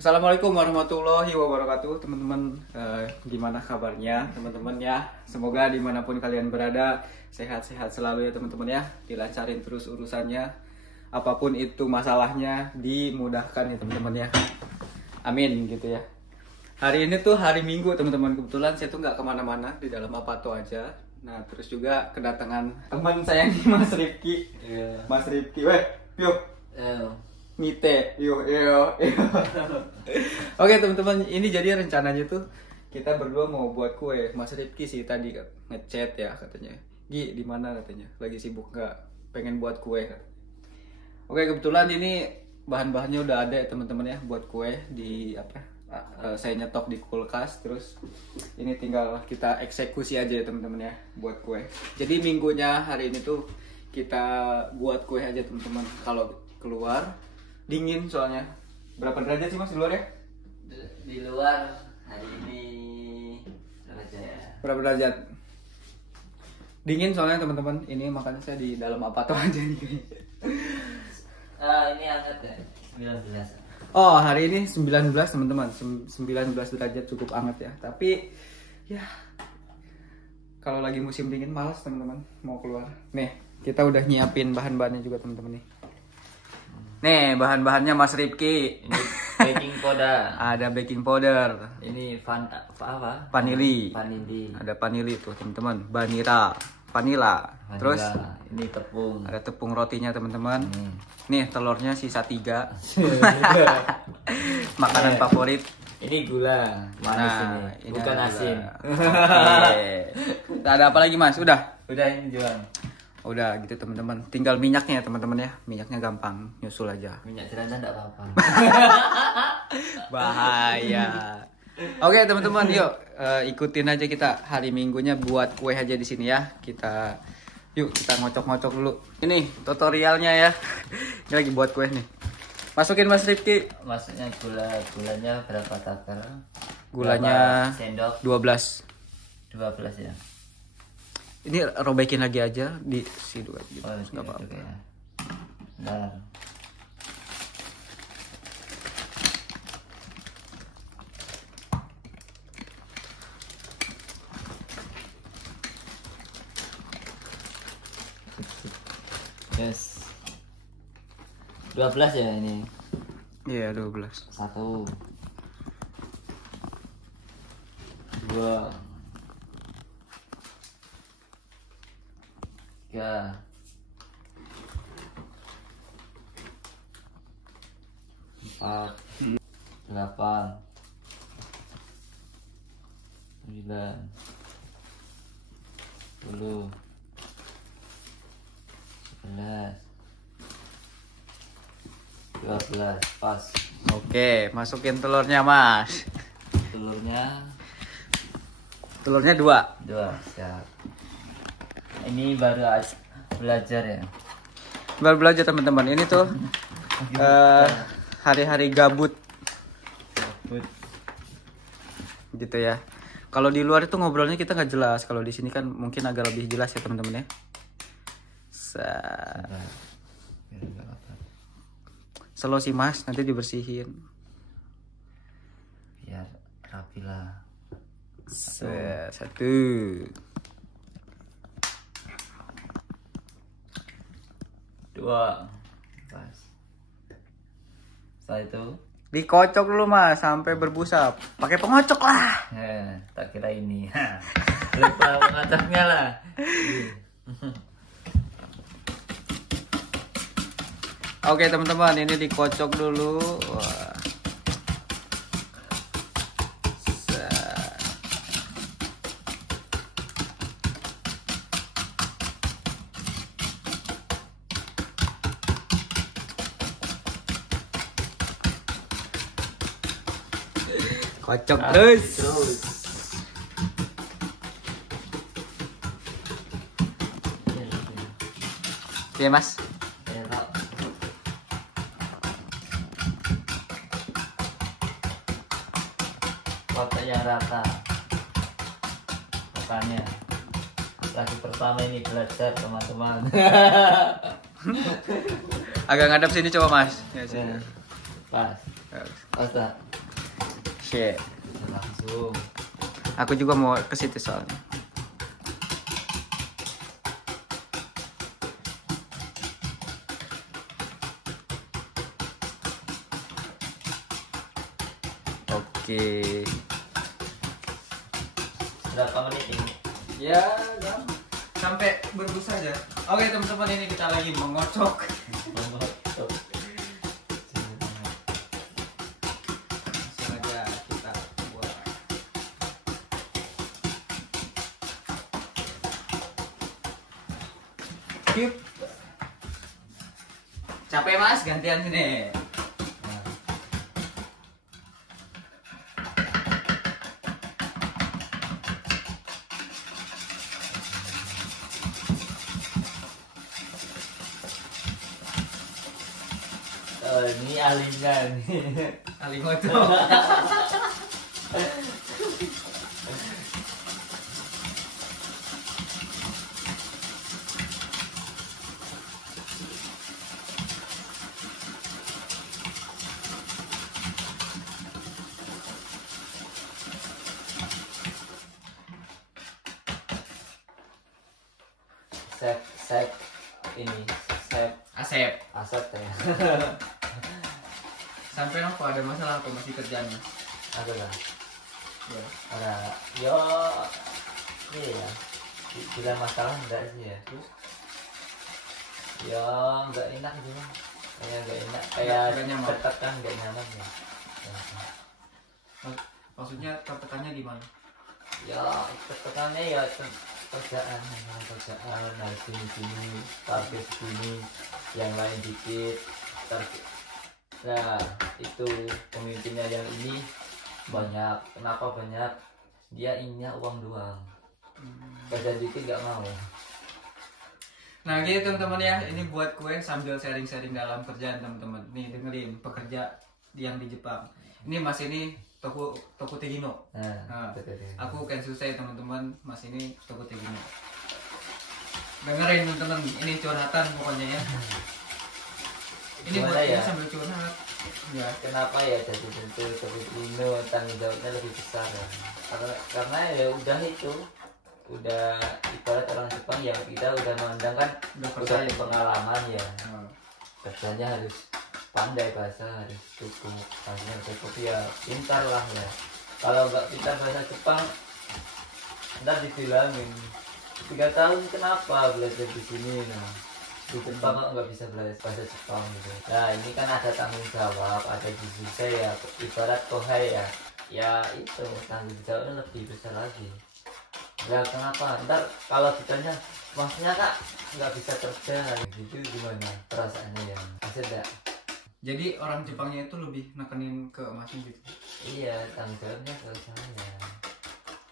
Assalamualaikum warahmatullahi wabarakatuh, teman-teman. Gimana kabarnya, teman-teman ya? Semoga dimanapun kalian berada sehat-sehat selalu ya, teman-teman ya. Dilancarin terus urusannya, apapun itu masalahnya dimudahkan ya, teman-teman ya. Amin gitu ya. Hari ini tuh hari Minggu, teman-teman. Kebetulan saya tuh nggak kemana-mana, di dalam Apato aja. Nah, terus juga kedatangan teman saya nih, Mas Rifki. Mas Rifki, weh, yuk. Mite, yuk. Oke teman-teman, ini jadi rencananya tuh kita berdua mau buat kue. Mas Rifki sih tadi ngechat ya katanya, Gi di mana katanya, lagi sibuk nggak, pengen buat kue. Oke, kebetulan ini bahan-bahannya udah ada ya teman-teman ya, buat kue di apa? Saya nyetok di kulkas, terus ini tinggal kita eksekusi aja ya teman-teman ya, buat kue. Jadi minggunya hari ini tuh kita buat kue aja teman-teman. Kalau keluar dingin soalnya. Berapa derajat sih Mas di luar ya? Di luar hari ini berapa derajat? Dingin soalnya teman-teman. Ini makanya saya di dalam Apato aja nih. Ini hangat ya, 19. Oh, hari ini 19 teman-teman. 19 derajat cukup hangat ya. Tapi ya kalau lagi musim dingin malas teman-teman mau keluar. Nih, kita udah nyiapin bahan-bahannya juga teman-teman nih. Nih, bahan-bahannya Mas Rifki. Ini baking powder. Ada baking powder. Ini apa? Vanili. Vanili. Ada vanili tuh, teman-teman. Vanila. Terus ini tepung. ada tepung rotinya, teman-teman. Nih, telurnya sisa 3. Makanan favorit. Ini gula. Manis ini. Bukan asin. Oke. Ada apa lagi, Mas? Udah Udah ini jual. Udah gitu teman-teman. Tinggal minyaknya ya teman-teman ya. Minyaknya gampang, nyusul aja. Minyak jelantah enggak apa-apa. Bahaya. Oke teman-teman, yuk ikutin aja kita hari Minggunya buat kue aja di sini ya. Yuk kita ngocok-ngocok dulu. Ini tutorialnya ya. Ini lagi buat kue nih. Masukin Mas Rifki. Maksudnya gulanya berapa takar? Gulanya berapa sendok? 12 ya. Ini robekin lagi aja di si dua gitu. Oh, nggak apa-apa. ya. Bentar. Yes. 12 ya ini. Iya, 12. 1 2 3 4 8 9 10 11 12 pas. Oke, masukin telurnya, Mas. Telurnya 2. 2, siap. Ini baru belajar ya. Baru belajar teman-teman. Ini tuh hari-hari gabut gitu ya. Kalau di luar itu ngobrolnya kita nggak jelas. Kalau di sini kan mungkin agak lebih jelas ya teman-teman ya. Slow sih Mas, nanti dibersihin. Biar rapi lah. 1 2 pas. Setelah itu dikocok dulu Mas sampai berbusa. Pakai pengocok lah. Tak kira ini. Lupa mengocoknya lah. Oke teman-teman, ini dikocok dulu. Wah. Kocok terus. Oke Mas. Kotak yang rata. Makanya lagi pertama ini belajar teman-teman. Agak ngadep sini coba Mas. Ya, sini. Pas. Pas tak? Shit. Langsung. Aku juga mau ke situ soalnya. Oke. Berapa menit ini? Ya, sampai berbusa aja. Oke teman-teman, ini kita lagi mengocok. Langsung aja kita buat. Yuk. Capek mas, gantian sini. Ini ahlinya nih. Ali ngocok. Sep ini sep Asep. asap ya. Sampai apa ada masalah apa masih kerjaan mas? Ada lah. Ya. Ada yo iya ya. Bila masalah enggak sih ya. Terus ya enggak enak gitu. Kayak enggak enak, kayak Nggak nyaman. tertekan enggak nyaman ya. Maksudnya tertekannya gimana? Ya tertekannya ya kerjaan harus sini target sini, yang lain dikit target. Nah itu pemimpinnya yang ini banyak. Kenapa banyak? Dia inginnya uang doang, kerja dikit nggak mau. Nah gitu teman-teman ya, ini buat kue sambil sharing-sharing dalam kerjaan teman-teman. Nih dengerin pekerja yang di Jepang. Ini mas ini Toko Tegino. Nah, aku kan susah ya teman-teman, mas ini Toko Tegino. Dengerin teman-teman, ini curhatan pokoknya ya. Ini Gimana buat ya? ini sambil curhat. Ya. Kenapa ya jadi tentu Toko Tegino tanggung jawabnya lebih besar ya? Karena ya udah itu, udah ibarat orang Jepang yang kita udah memandang kan, Udah udah percaya. pengalaman ya. Nah, Kerjanya harus pandai bahasa, harus cukup bahasanya cukup ya, pintar lah ya. Kalau nggak pintar bahasa Jepang ntar dibilangin 3 tahun kenapa belajar di sini. Nah di Jepang kok nggak bisa belajar bahasa Jepang gitu. Nah ini kan ada tanggung jawab, ada jujutsu ya, ibarat kohai ya. Ya itu tanggung jawabnya lebih besar lagi. Ya kenapa ntar kalau ditanya maksudnya kak nggak bisa kerja gitu, gimana perasaannya ya? Maksud nggak? jadi orang Jepangnya itu lebih nekenin ke masnya gitu. Iya, tanggung jawabnya ke saya.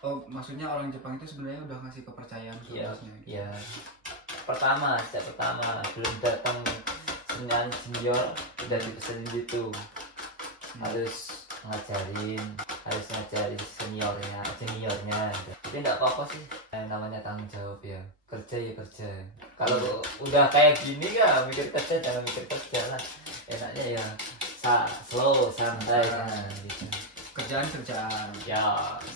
Oh, maksudnya orang Jepang itu sebenarnya udah ngasih kepercayaan ke Iya, masnya. Gitu. iya. Step pertama belum datang senior udah dipesenin gitu. Harus ngajarin seniornya. Tapi nggak apa-apa sih. Namanya tanggung jawab ya. Kerja ya kerja. Kalau udah kayak gini ya mikir kerja, jangan mikir kerja lah. Enaknya ya slow, santai gitu. Kerjaan. Ya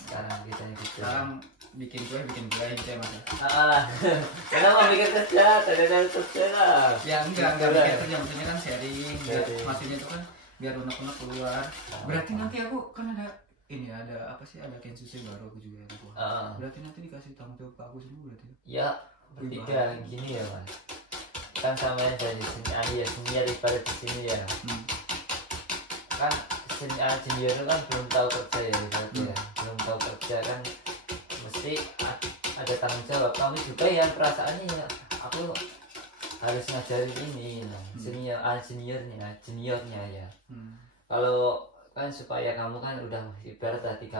sekarang kita gitu. Sekarang bikin kue gitu ya mas. Kenapa mikir kerja? Tidak kerja lah. Ya enggak Gitu lah. mikir kerja, maksudnya kan sharing. Sharing. Maksudnya itu kan biar unek-unek keluar. Berarti nanti aku kan ada ini ada apa sih, ada Kensuke baru aku juga yang buat. Berarti nanti dikasih tanggung jawab ke aku semua berarti. Ya bertiga gini ya mas. Kan sama yang dari sini ya, senior ibarat di sini ya. Kan senior kan belum tahu kerja ya, ibaratnya ya. Belum tahu kerja kan mesti ada tanggung jawab. Kami juga ya perasaannya ya, aku harus ngajarin ini seniornya ya. Kalau kan supaya kamu kan udah ibarat 3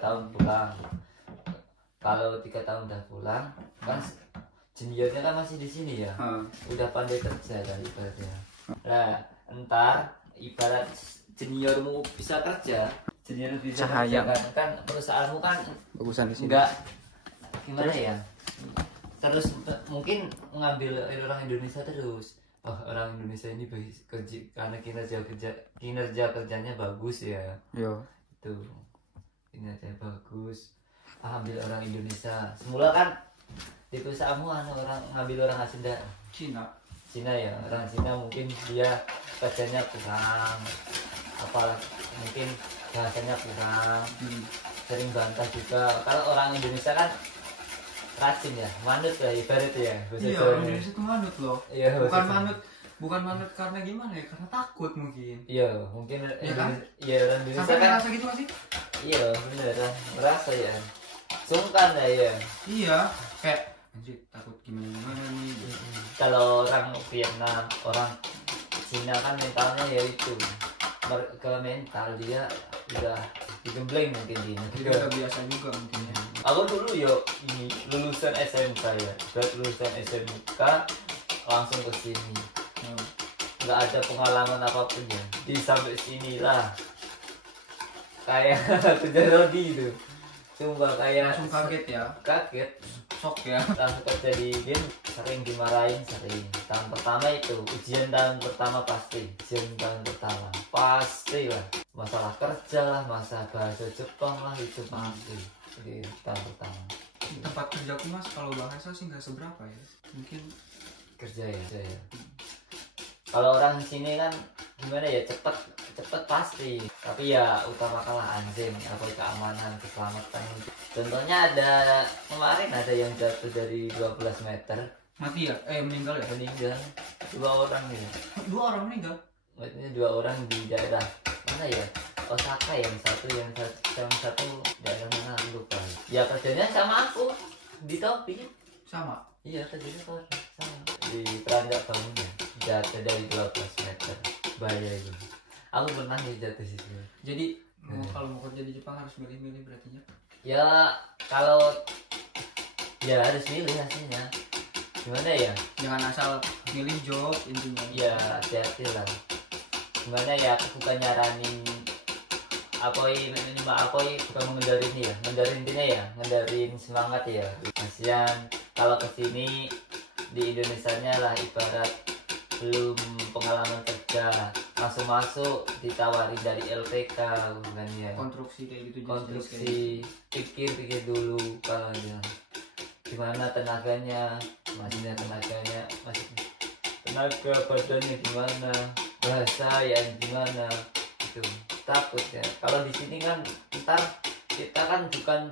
tahun pulang. Kalau 3 tahun udah pulang kan juniornya kan masih di sini ya. Udah pandai kerja kan ibaratnya. Nah entar ibarat juniormu bisa kerja, junior bisa Cahaya. kerja kan perusahaanmu kan Bagusan di sini. enggak gimana ya, terus mungkin mengambil orang Indonesia terus. Oh orang Indonesia ini bagus kerja karena kinerja kerjanya bagus ya. Yo. itu kinerja bagus, ambil orang Indonesia. Semula kan di perusahaanmu orang ngambil orang asing dah Cina ya, orang Cina mungkin dia kerjanya kurang, apa mungkin bahasanya kurang, sering bantah juga. Kalau orang Indonesia kan rajin ya, manut lah ibarat ya. Iya, orang Indonesia itu manut loh. Iya, bukan manut karena gimana ya, karena takut mungkin. Iya, mungkin ya kan? Iya, orang Indonesia sampai kan ngerasa gitu gak sih? iya beneran merasa ya, sungkan lah ya. Iya, kayak anjir takut gimana nih gitu. Kalau orang Vietnam, orang Cina kan mentalnya ya itu ke mental dia udah digembleng mungkin di Dia udah biasa juga mungkin ya. Aku dulu yo ini lulusan SMK ya, lulusan SMK langsung ke sini, nggak ada pengalaman apapun ya. Di sampai sinilah kayak kerja Rodi itu, cuma kayak Langsung kaget ya, kaget shock ya. langsung kerja di game, sering dimarahin, sering tahun pertama itu ujian tahun pertama pasti lah masalah kerja lah, masalah bahasa Jepang lah, itu pasti di tahun pertama. Di tempat kerjaku mas kalau bahasa sih nggak seberapa ya, mungkin kerja ya. Kalau orang sini kan gimana ya, cepet pasti, tapi ya utamakanlah anjing apa keamanan, keselamatan. Contohnya ada kemarin ada yang jatuh dari 12 meter mati ya, meninggal ya. meninggal 2 orang ya. 2 orang meninggal. Maksudnya 2 orang di daerah mana ya, Osaka yang satu daerah mana lupa. Ya kerjanya sama aku di topi Sama. iya, kerjanya sama di peranjak bangunnya, jatuh dari 12 meter, bahaya itu. Aku pernah nih jatuh situ. Jadi kalau mau kerja di Jepang harus milih-milih berarti ya. Ya kalau ya harus milih hasilnya. Gimana ya? Jangan asal milih job intinya. Ya hati-hati lah. Gimana ya, aku bukan nyaranin bukan mengendarin ya, ngendarin semangat ya. Kasihan kalau kesini di Indonesianya lah, ibarat belum pengalaman kerja langsung masuk ditawari dari LPK bukan ya, Konstruksi kayak gitu. konstruksi pikir dulu kalau gimana tenaganya, masih tenaga badannya gimana, bahasa yang gimana, itu takut ya. Kalau di sini kan ntar kita kan bukan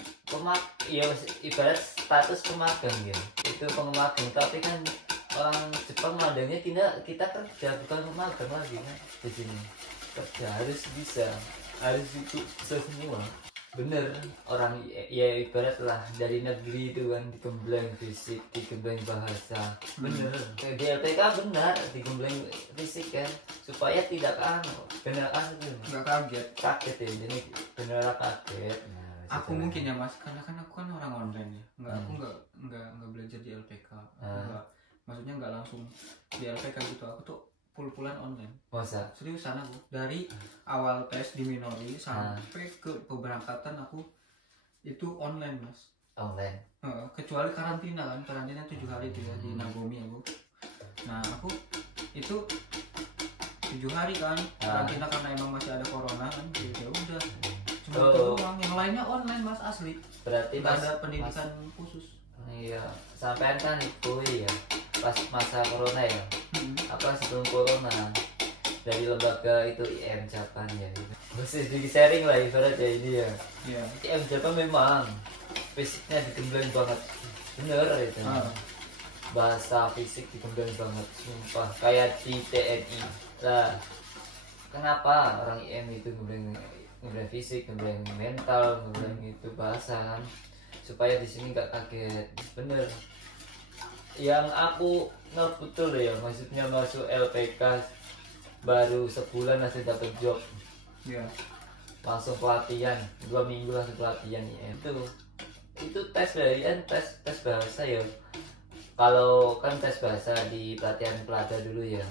ya ibarat status pemagang ya, itu pemagang, tapi kan orang Jepang madangnya kita kerja, bukan pemagang lagi kan. Di sini kerja harus itu bisa semua. Bener, orang ya ibarat lah dari negeri itu kan digembleng fisik, digembleng bahasa. Bener, kayak di LPK benar digembleng fisik kan, supaya tidak benar Nggak kaget. ya, jadi benar kaget. Aku mungkin ya mas, karena kan aku kan orang online ya. Aku nggak belajar di LPK. Maksudnya nggak langsung di LPK gitu. Aku tuh pul-pulan online. Masa? Seriusan aku dari awal tes di Minori sampai ke pemberangkatan aku itu online mas. Online. Kecuali karantina 7 hari itu ya di Nagomi aku. Nah aku itu 7 hari kan karantina karena emang masih ada corona kan. Ya udah. Cuma itu doang. Yang lainnya online mas, asli. Berarti nggak ada pendidikan khusus. Iya, sampean kan itu ya pas masa corona ya. Apa sebelum corona dari lembaga itu IM Japan ya, masih di sharing lah ibaratnya ini ya. IM Japan memang fisiknya digembleng banget, bener itu. Bahasa fisik digembleng banget, sumpah, kayak di TNI lah. Kenapa orang IM itu gembleng fisik, gembleng mental, gembleng itu bahasa kan, supaya di sini nggak kaget. Bener, yang aku betul ya, maksudnya masuk LPK baru sebulan langsung dapet job. Langsung pelatihan 2 minggu langsung pelatihan ya. Itu tes tes bahasa ya. Kalau kan tes bahasa di pelatihan Pelada dulu ya.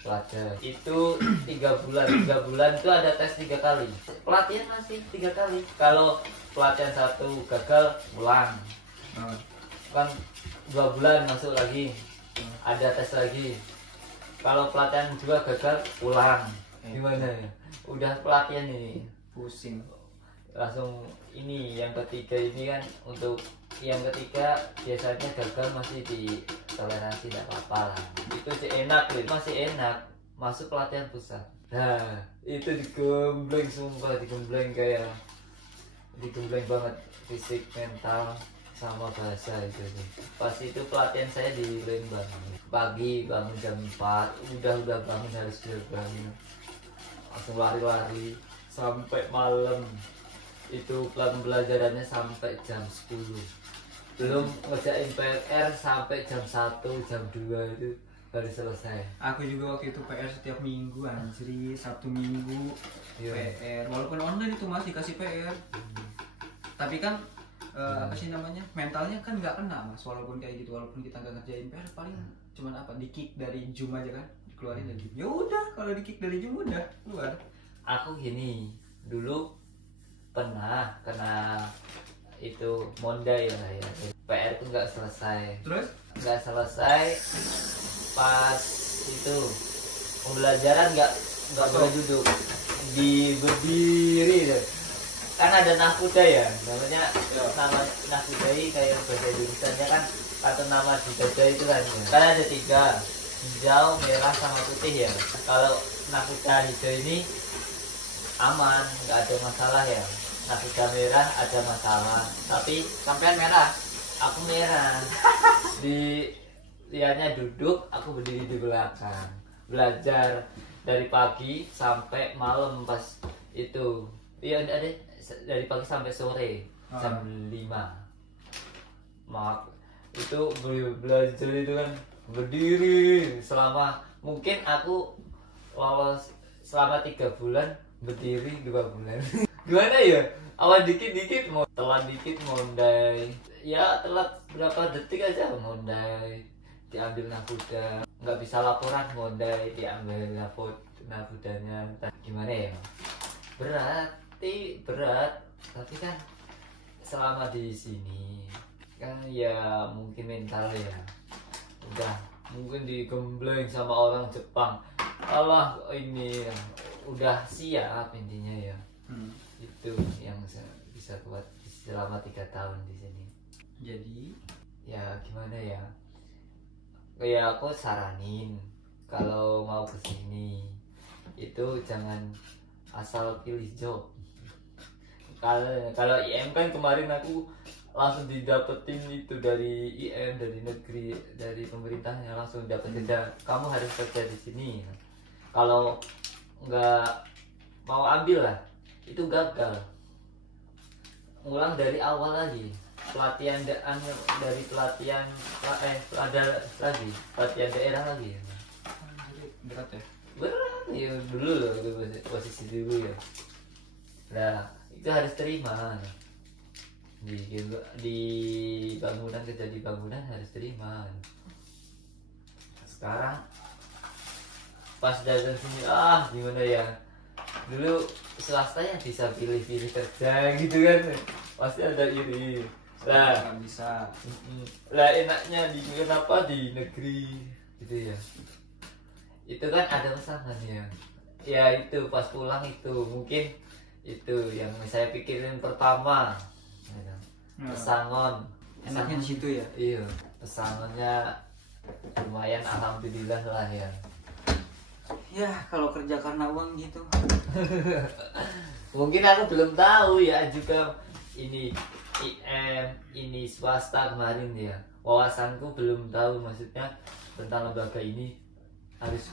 Pelada itu 3 bulan itu ada tes 3 kali, pelatihan masih 3 kali. Kalau pelatihan 1 gagal ulang, kan 2 bulan masuk lagi, ada tes lagi. Kalau pelatihan 2 gagal ulang. Gimana ya, udah pelatihan ini pusing. langsung ini yang ketiga ini kan untuk yang ketiga biasanya gagal masih di toleransi tidak apa-apa lah, itu sih enak loh, masih enak masuk pelatihan pusat. Nah itu digembleng, sumpah digembleng, kayak digembleng banget fisik, mental, sama bahasa itu sih. Pas itu pelatihan saya di Lembang, pagi bangun jam 4, udah bangun harus bangun, langsung lari-lari sampai malam. Itu pembelajarannya sampai jam 10, belum ngerjain PR sampai jam 1, jam 2 itu baru selesai. Aku juga waktu itu PR setiap minggu anjir, Sabtu Minggu Iya. PR, walaupun online itu masih kasih PR. Tapi kan apa sih namanya, mentalnya kan nggak kena mas, walaupun kayak gitu, walaupun kita nggak ngerjain PR paling cuman apa, di kick dari Zoom aja kan, dikeluarin dari Zoom. Ya udah, kalau di kick dari Zoom udah keluar. Aku gini, dulu pernah kena itu mondai lah ya, PR tuh nggak selesai. Terus Nggak selesai pas itu pembelajaran, nggak boleh duduk, di berdiri deh. Kan ada nahkuda ya, namanya nama nahkudai, kayak bahasa Indonesia kan atau nama di dada itu kan ada 3, hijau, merah, sama putih ya. Kalau nahkuda hijau ini aman, nggak ada masalah ya. Nahkuda merah ada masalah, tapi sampean merah, aku merah. Di lihatnya duduk, aku berdiri di belakang, belajar dari pagi sampai malam. Pas itu iya ada dari pagi sampai sore jam 5. Mak itu belajar itu kan berdiri selama, mungkin aku lolos selama 3 bulan, berdiri 2 bulan. Gimana ya, awal dikit-dikit mau telat, dikit mondai ya, telat berapa detik aja mondai, diambil nahkuda, nggak bisa laporan mondai, diambil nahkudanya. Gimana ya, berat, tapi kan selama di sini kan ya mungkin mental ya udah mungkin digembleng sama orang Jepang, Allah ini udah siap intinya ya. Itu yang bisa kuat selama 3 tahun di sini. jadi Ya gimana ya, kayak aku saranin kalau mau kesini itu jangan asal pilih job. Kalau IM kan kemarin aku langsung didapetin itu dari IM, dari negeri, dari pemerintahnya langsung dapat kerja. Kamu harus kerja di sini. Kalau nggak mau ambil lah, itu gagal. Ngulang dari awal lagi. Pelatihan dari pelatihan ada lagi pelatihan daerah lagi. berat ya. Berat ya dulu loh, itu posisi dulu ya. Nah itu harus terima di bangunan, kerja di bangunan harus terima. Sekarang pas datang sini gimana ya, dulu swasta yang bisa pilih-pilih kerja gitu kan, pasti ada iri. Lah Nggak bisa. lah enaknya di kenapa di negeri gitu ya, itu kan ada pesangannya ya. Itu pas pulang itu mungkin itu yang saya pikirin pertama, pesangon. Enaknya di situ ya. Iya, pesangonnya lumayan, alhamdulillah lah ya. Ya kalau kerja karena uang gitu. Mungkin aku belum tahu ya juga ini IM, ini swasta kemarin ya. Wawasanku belum tahu, maksudnya tentang lembaga ini harus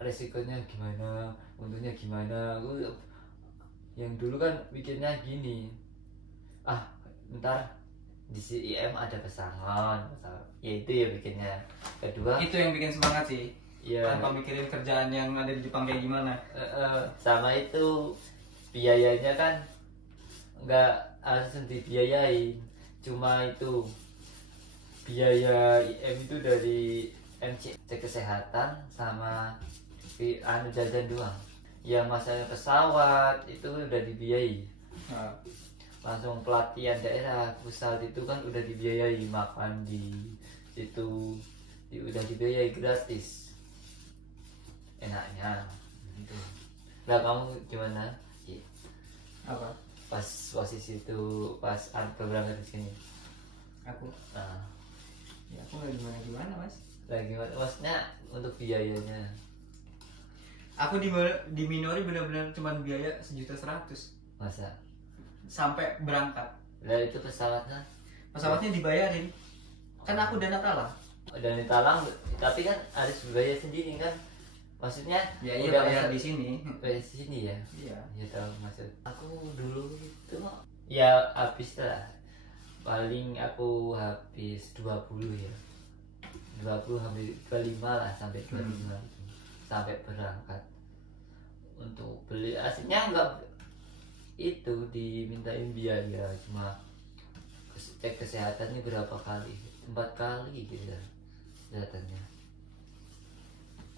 resikonya gimana, untungnya gimana. Aku yang dulu kan mikirnya gini, ntar di IM ada pesangon, ya itu ya bikinnya. Kedua Itu yang bikin semangat sih. ya, Tanpa mikirin kerjaan yang ada di Jepang kayak gimana. sama itu biayanya kan nggak harus dibiayai, cuma itu biaya IM itu dari MC cek kesehatan sama jajan doang ya. Masalah pesawat itu udah dibiayai. Langsung pelatihan daerah pusat itu kan udah dibiayai, makan di situ udah dibiayai gratis, enaknya gitu. Nah kamu gimana Apa? pas posisi itu pas Arto berangkat di sini? Aku Nah, ya aku nggak gimana mas. lagi maksudnya untuk biayanya. Aku di minori benar-benar cuman biaya 1.100.000 Masa? sampai berangkat. Dari itu pesawatnya? Pesawatnya dibayarin. Kan aku dana talang. Dan ditalang, tapi kan harus berbayar sendiri kan? Maksudnya Ya iya udah bayar masuk- di sini. bayar di sini ya? Iya. Ya tahu maksud. Aku dulu itu ya habis lah. Paling aku habis 20 ya. 20 hampir 25 lah sampai 25 sampai berangkat untuk beli. Aslinya enggak itu dimintain biaya, cuma cek kesehatannya berapa kali, 4 kali gitu ya kesehatannya,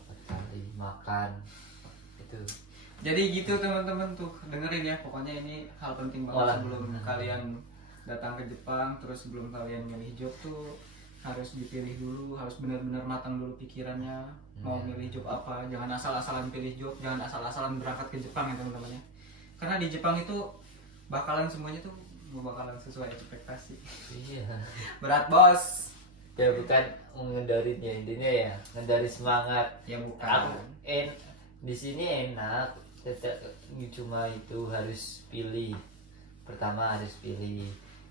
4 kali makan itu. Jadi gitu teman-teman tuh dengerin ya, pokoknya ini hal penting banget Walah. sebelum kalian datang ke Jepang, terus sebelum kalian milih job tuh harus dipilih dulu, harus benar-benar matang dulu pikirannya mau milih job apa. Jangan asal-asalan pilih job, jangan asal-asalan berangkat ke Jepang ya teman-teman ya. Karena di Jepang itu bakalan semuanya tuh bakalan sesuai ekspektasi. Iya. Berat bos. Ya bukan mengendarinya, intinya ya ngendari semangat. Ya bukan. Aku di sini enak, tidak cuma itu harus pilih. Pertama harus pilih,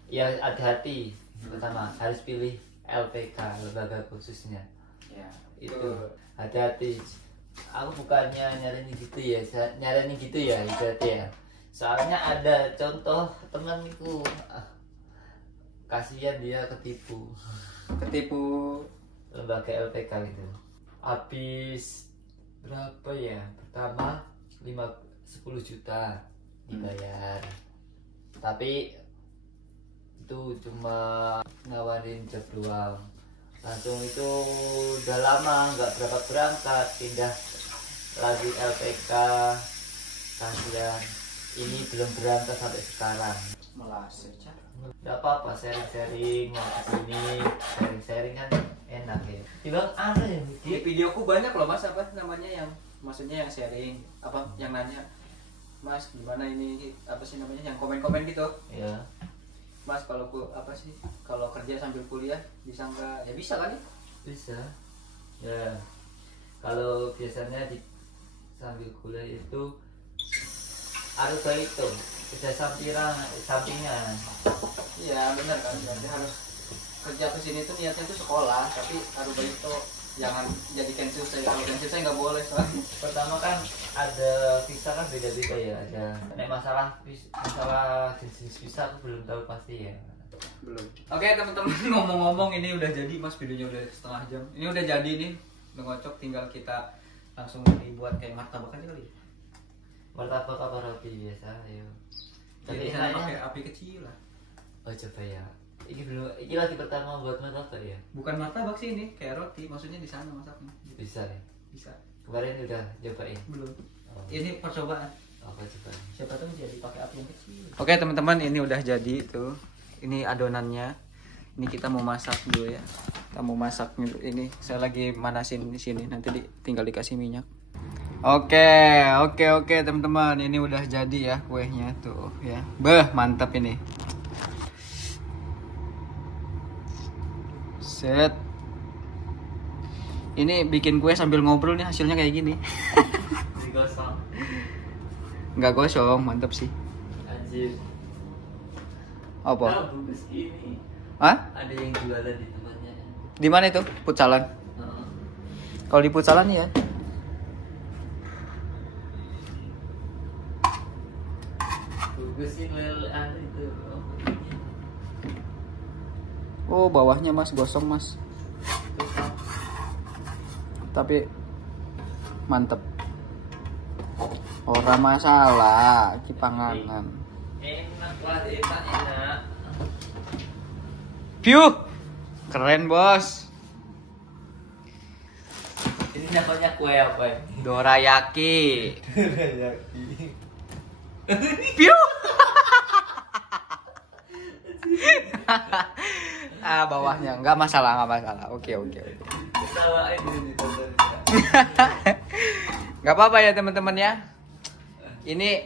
ya hati-hati. Pertama harus pilih LPK, lembaga khususnya. Ya, Itu hati-hati. Aku bukannya nyaranin gitu ya, nyaranin gitu ya, ibaratnya ya. Soalnya ada contoh temanku, kasihan dia ketipu lembaga LPK gitu. Habis berapa ya? Pertama 10 juta dibayar. Tapi itu cuma nawarin job doang. Langsung itu udah lama nggak berangkat berangkat, pindah lagi LPK. Kasihan. Ini belum berangkat sampai sekarang. melas ya. Nggak apa-apa, sharing-sharing mau kesini, sharing-sharing kan enak ya. Tiba ada yang Di videoku banyak loh mas, apa namanya yang maksudnya yang sharing apa yang nanya mas gimana ini apa sih namanya yang komen-komen gitu. ya. Mas kalau apa sih kalau kerja sambil kuliah bisa nggak? Ya bisa kan ya? Bisa. Ya. Kalau biasanya di sambil kuliah itu harus baik tuh, kerja sampingan. Iya benar kan, berarti harus kerja ke sini tuh niatnya tuh sekolah, tapi harus baik tuh jangan jadikan susah. Kalau kan susah nggak boleh soalnya. Pertama kan ada visa kan beda-beda ya, ada masalah jenis visa aku belum tahu pasti ya. Belum. Oke teman-teman, ngomong-ngomong ini udah jadi mas, videonya udah setengah jam. Ini udah jadi nih, udah ngocok, tinggal kita langsung dibuat kayak martabak aja kali. Martabak apa roti biasa, ayo. Tapi Tapi sana enaknya pakai api kecil lah. oh coba ya. Ini lagi pertama buat martabak ya. Bukan martabak sih ini, kayak roti, maksudnya di sana masaknya. Bisa ya. Bisa. Kemarin udah cobain. Belum. Oh. Ini percobaan. Apa coba? Siapa tahu jadi pakai api yang kecil. Oke teman-teman, ini udah jadi tuh. Ini adonannya. Ini kita mau masak dulu ya. Kita mau masak dulu. Ini saya lagi manasin di sini. Nanti tinggal dikasih minyak. Oke teman-teman. Ini udah jadi ya kuenya tuh ya. Beh, mantap ini. Set. Ini bikin kue sambil ngobrol nih, hasilnya kayak gini. Digosong. Nggak gosong, mantap sih. Anjir. Apa? Nah, bungkus ini. Hah? Ada yang jualan di tempatnya. Di mana itu? Putsalan. Heeh. Kalau di Putsalan ya. Bungkusin anu itu. Oh, bawahnya Mas gosong, Mas. Tapi mantep. Ora masalah, iki panganan. Enak lah, enak. Piu. Keren, Bos. Ini namanya kue apa ya? Dorayaki. Dorayaki. Piu. Bawahnya nggak masalah. Oke. Ketawain ini tonton. Nggak apa-apa ya teman-teman ya. Ini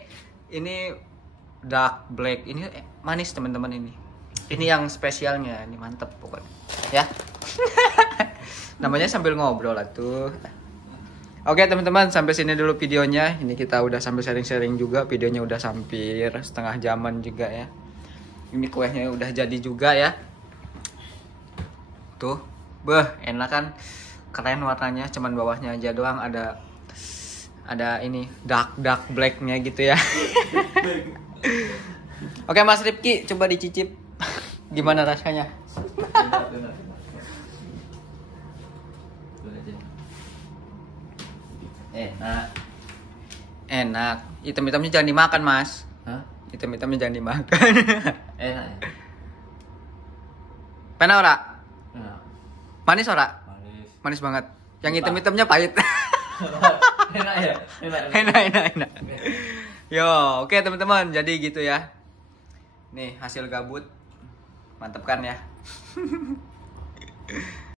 dark black. Ini manis teman-teman ini. Ini yang spesialnya, ini mantep pokoknya. Ya. Namanya sambil ngobrol lah tuh. Oke teman-teman, sampai sini dulu videonya. Ini kita udah sambil sharing-sharing juga. Videonya udah hampir setengah jaman juga ya. Ini kuenya udah jadi juga ya. Tuh, enak kan? Keren warnanya, cuman bawahnya aja doang ada ini dark blacknya gitu ya. Oke Mas Rifki, coba dicicip. Gimana rasanya? Enak. Hitam-hitamnya jangan dimakan Mas. Hah? Hitam-hitamnya jangan dimakan. Enak ya? Pena ora? Enak. Manis ora? Manis. Manis banget. Yang hitam-hitamnya pahit. Enak ya? Enak. Yo, oke teman-teman, jadi gitu ya. Nih hasil gabut. Mantep kan ya?